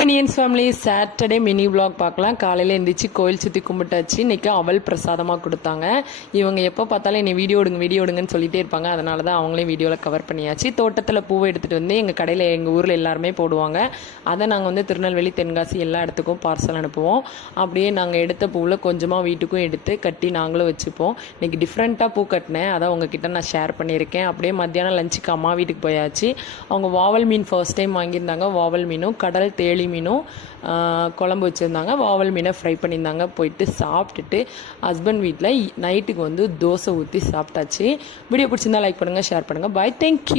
Minions family Saturday mini vlog பார்க்கலாம். காலையில் எழுந்திரிச்சு கோயில் சுற்றி கும்பிட்டாச்சு. இன்றைக்கி அவல் பிரசாதமாக கொடுத்தாங்க. இவங்க எப்போ பார்த்தாலும் என்னை வீடியோ எடுங்கன்னு சொல்லிகிட்டே இருப்பாங்க. அதனால தான் அவங்களையும் வீடியோவில் கவர் பண்ணியாச்சு. தோட்டத்தில் பூவை எடுத்துகிட்டு வந்து எங்கள் கடையில் எங்கள் ஊரில் எல்லாருமே போடுவாங்க. அதை நாங்கள் வந்து திருநெல்வேலி, தென்காசி எல்லா இடத்துக்கும் பார்சல் அனுப்புவோம். அப்படியே நாங்கள் எடுத்த பூவில் கொஞ்சமாக வீட்டுக்கும் எடுத்து கட்டி நாங்களும் வச்சுப்போம். இன்றைக்கி டிஃப்ரெண்ட்டாக பூ கட்டினேன். அதை உங்ககிட்ட நான் ஷேர் பண்ணியிருக்கேன். அப்படியே மத்தியானம் லஞ்சுக்கு அம்மா வீட்டுக்கு போயாச்சு. அவங்க வாவல் மீன் ஃபர்ஸ்ட் டைம் வாங்கியிருந்தாங்க. வாவல் மீனும் கடல் தேளி மீனும் குழம்பு வச்சுருந்தாங்க. வாவல் மீனை ஃப்ரை பண்ணியிருந்தாங்க. போயிட்டு சாப்பிட்டுட்டு ஹஸ்பண்ட் வீட்டில் நைட்டுக்கு வந்து தோசை ஊற்றி சாப்பிட்டாச்சு. வீடியோ பிடிச்சிருந்தா லைக் பண்ணுங்கள், ஷேர் பண்ணுங்கள். பாய், தேங்க்யூ.